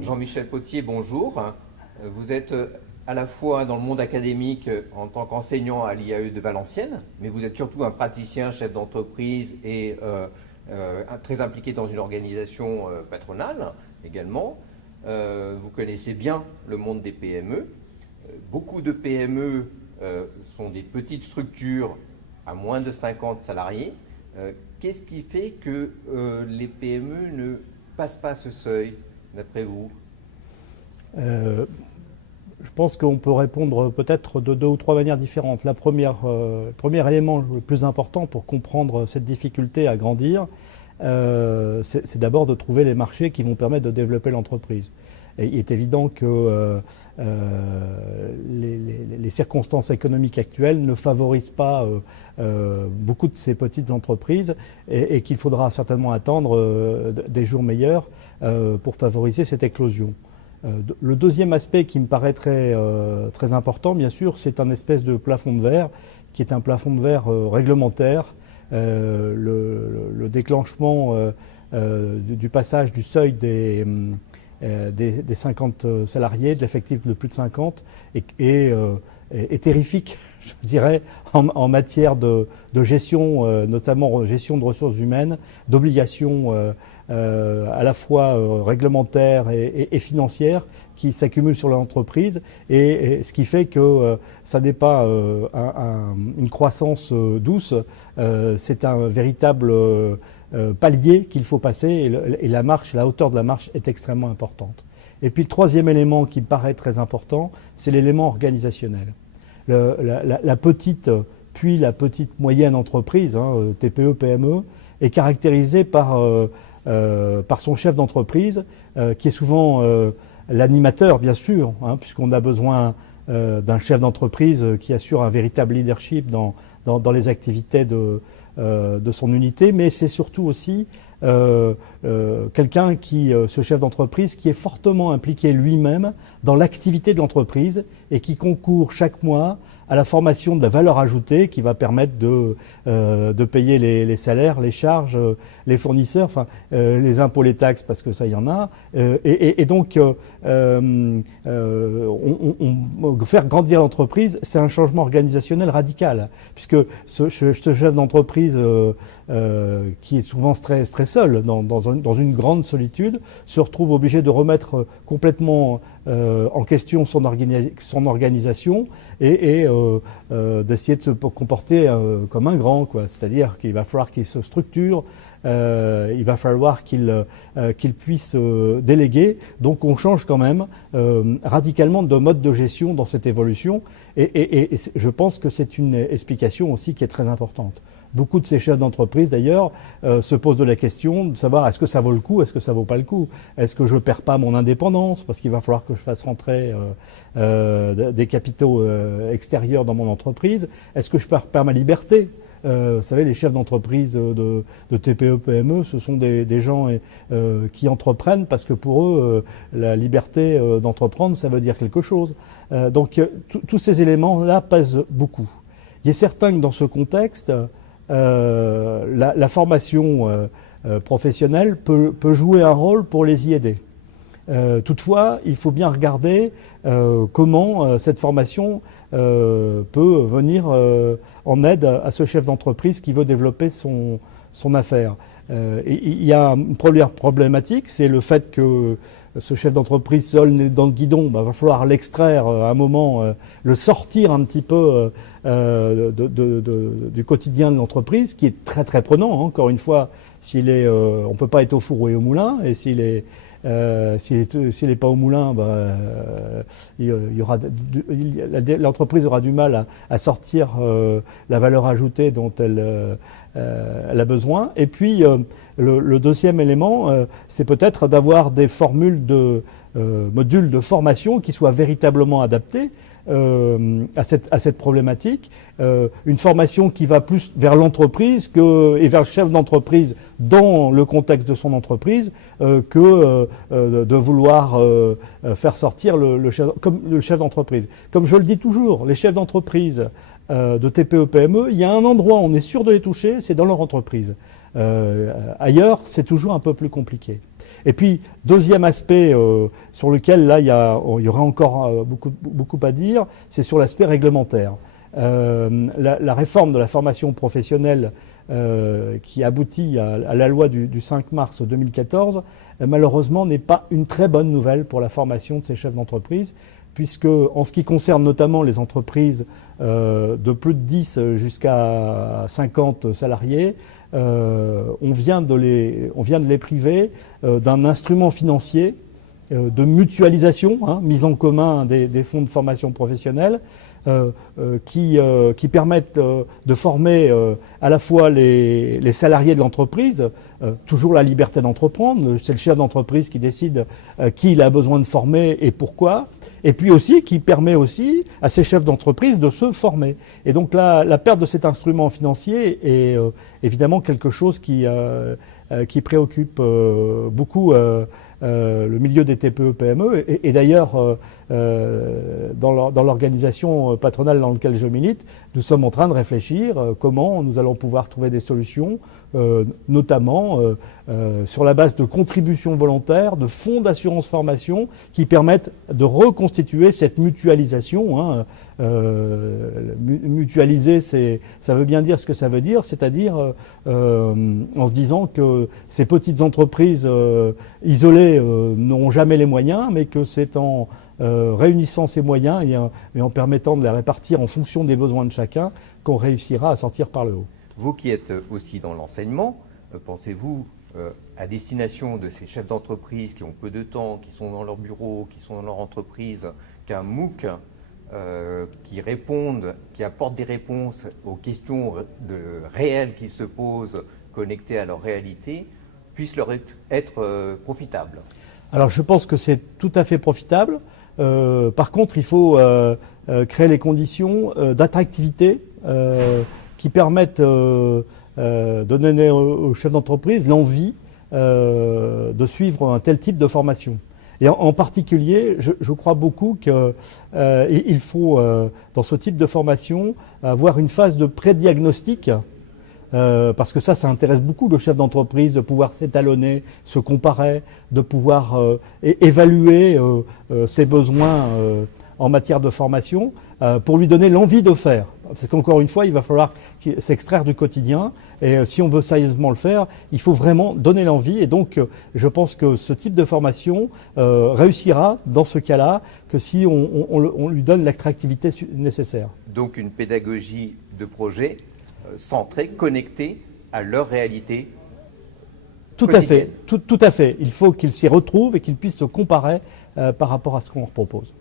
Jean-Michel Potier, bonjour. Vous êtes à la fois dans le monde académique en tant qu'enseignant à l'IAE de Valenciennes, mais vous êtes surtout un praticien, chef d'entreprise et très impliqué dans une organisation patronale également. Vous connaissez bien le monde des PME. Beaucoup de PME sont des petites structures à moins de 50 salariés. Qu'est-ce qui fait que les PME ne passent pas ce seuil, d'après vous? Je pense qu'on peut répondre peut-être de deux ou trois manières différentes. Le premier élément le plus important pour comprendre cette difficulté à grandir, c'est d'abord de trouver les marchés qui vont permettre de développer l'entreprise. Et il est évident que les circonstances économiques actuelles ne favorisent pas beaucoup de ces petites entreprises et qu'il faudra certainement attendre des jours meilleurs pour favoriser cette éclosion. Le deuxième aspect qui me paraît très important, bien sûr, c'est un espèce de plafond de verre, qui est un plafond de verre réglementaire. Le déclenchement du passage du seuil des 50 salariés, de l'effectif de plus de 50, est terrifique, je dirais, en matière de gestion, notamment gestion de ressources humaines, d'obligations à la fois réglementaires et financières qui s'accumulent sur l'entreprise, et ce qui fait que ça n'est pas une croissance douce, c'est un véritable palier qu'il faut passer, et la hauteur de la marche est extrêmement importante. Et puis le troisième élément qui me paraît très important, c'est l'élément organisationnel. La petite, puis la petite moyenne entreprise, TPE, PME, est caractérisée par son chef d'entreprise, qui est souvent l'animateur, bien sûr, puisqu'on a besoin d'un chef d'entreprise qui assure un véritable leadership dans les activités de son unité, mais c'est surtout aussi quelqu'un ce chef d'entreprise, qui est fortement impliqué lui-même dans l'activité de l'entreprise et qui concourt chaque mois à la formation de la valeur ajoutée qui va permettre de payer les salaires, les charges, les fournisseurs, les impôts, les taxes, parce que ça, il y en a. Et donc, faire grandir l'entreprise, c'est un changement organisationnel radical, puisque ce chef d'entreprise qui est souvent très seul, dans une grande solitude, se retrouve obligé de remettre complètement en question son organisation et d'essayer de se comporter comme un grand, quoi. C'est-à-dire qu'il va falloir qu'il se structure, il va falloir qu'il puisse déléguer. Donc on change quand même radicalement de mode de gestion dans cette évolution, et je pense que c'est une explication aussi qui est très importante. Beaucoup de ces chefs d'entreprise, d'ailleurs, se posent de la question de savoir, est-ce que ça vaut le coup, est-ce que ça vaut pas le coup, est-ce que je perds pas mon indépendance, parce qu'il va falloir que je fasse rentrer des capitaux extérieurs dans mon entreprise, est-ce que je perds ma liberté. Vous savez, les chefs d'entreprise de TPE, PME, ce sont des gens qui entreprennent parce que pour eux, la liberté d'entreprendre, ça veut dire quelque chose. Donc tous ces éléments-là pèsent beaucoup. Il est certain que dans ce contexte, la formation professionnelle peut jouer un rôle pour les y aider. Toutefois, il faut bien regarder comment cette formation peut venir en aide à ce chef d'entreprise qui veut développer son affaire. Il y a une première problématique, c'est le fait que ce chef d'entreprise seul dans le guidon, va falloir l'extraire à un moment, le sortir un petit peu du quotidien de l'entreprise, qui est très très prenant. Encore une fois, on peut pas être au four et au moulin, et s'il est pas au moulin, l'entreprise aura du mal à sortir la valeur ajoutée dont elle a besoin. Et puis le deuxième élément, c'est peut-être d'avoir des formules modules de formation qui soient véritablement adaptés à cette problématique, une formation qui va plus vers l'entreprise et vers le chef d'entreprise dans le contexte de son entreprise, que de vouloir faire sortir le chef d'entreprise. Comme je le dis toujours, les chefs d'entreprise de TPE, PME, il y a un endroit où on est sûr de les toucher, c'est dans leur entreprise. Ailleurs, c'est toujours un peu plus compliqué. Et puis, deuxième aspect sur lequel là il y aurait encore beaucoup à dire, c'est sur l'aspect réglementaire. La réforme de la formation professionnelle qui aboutit à la loi du 5 mars 2014, malheureusement n'est pas une très bonne nouvelle pour la formation de ces chefs d'entreprise, puisque en ce qui concerne notamment les entreprises de plus de 10 jusqu'à 50 salariés, on vient de les priver d'un instrument financier de mutualisation, mise en commun des fonds de formation professionnelle, qui permettent de former à la fois les salariés de l'entreprise, toujours la liberté d'entreprendre, c'est le chef d'entreprise qui décide qui il a besoin de former et pourquoi, et puis aussi qui permet aussi à ces chefs d'entreprise de se former. Et donc la perte de cet instrument financier est évidemment quelque chose qui préoccupe beaucoup le milieu des TPE-PME. Et d'ailleurs, dans l'organisation patronale dans laquelle je milite, nous sommes en train de réfléchir comment nous allons pouvoir trouver des solutions, notamment sur la base de contributions volontaires, de fonds d'assurance formation qui permettent de reconstituer cette mutualisation. Mutualiser, ça veut bien dire ce que ça veut dire, c'est-à-dire en se disant que ces petites entreprises isolées n'auront jamais les moyens, mais que c'est en réunissant ces moyens et en permettant de les répartir en fonction des besoins de chacun qu'on réussira à sortir par le haut. Vous qui êtes aussi dans l'enseignement, pensez-vous à destination de ces chefs d'entreprise qui ont peu de temps, qui sont dans leur bureau, qui sont dans leur entreprise, qu'un MOOC qui apporte des réponses aux questions réelles qui se posent, connectées à leur réalité, puisse leur être profitable? Alors je pense que c'est tout à fait profitable. Par contre, il faut créer les conditions d'attractivité qui permettent de donner aux chefs d'entreprise l'envie de suivre un tel type de formation. Et en particulier, je crois beaucoup qu'il faut, dans ce type de formation, avoir une phase de pré-diagnostic, parce que ça intéresse beaucoup le chef d'entreprise, de pouvoir s'étalonner, se comparer, de pouvoir évaluer ses besoins en matière de formation, pour lui donner l'envie de faire. Parce qu'encore une fois, il va falloir s'extraire du quotidien. Et si on veut sérieusement le faire, il faut vraiment donner l'envie. Et donc, je pense que ce type de formation réussira dans ce cas-là que si on lui donne l'attractivité nécessaire. Donc une pédagogie de projet centrée, connectée à leur réalité. Tout à fait, tout à fait. Il faut qu'ils s'y retrouvent et qu'ils puissent se comparer par rapport à ce qu'on leur propose.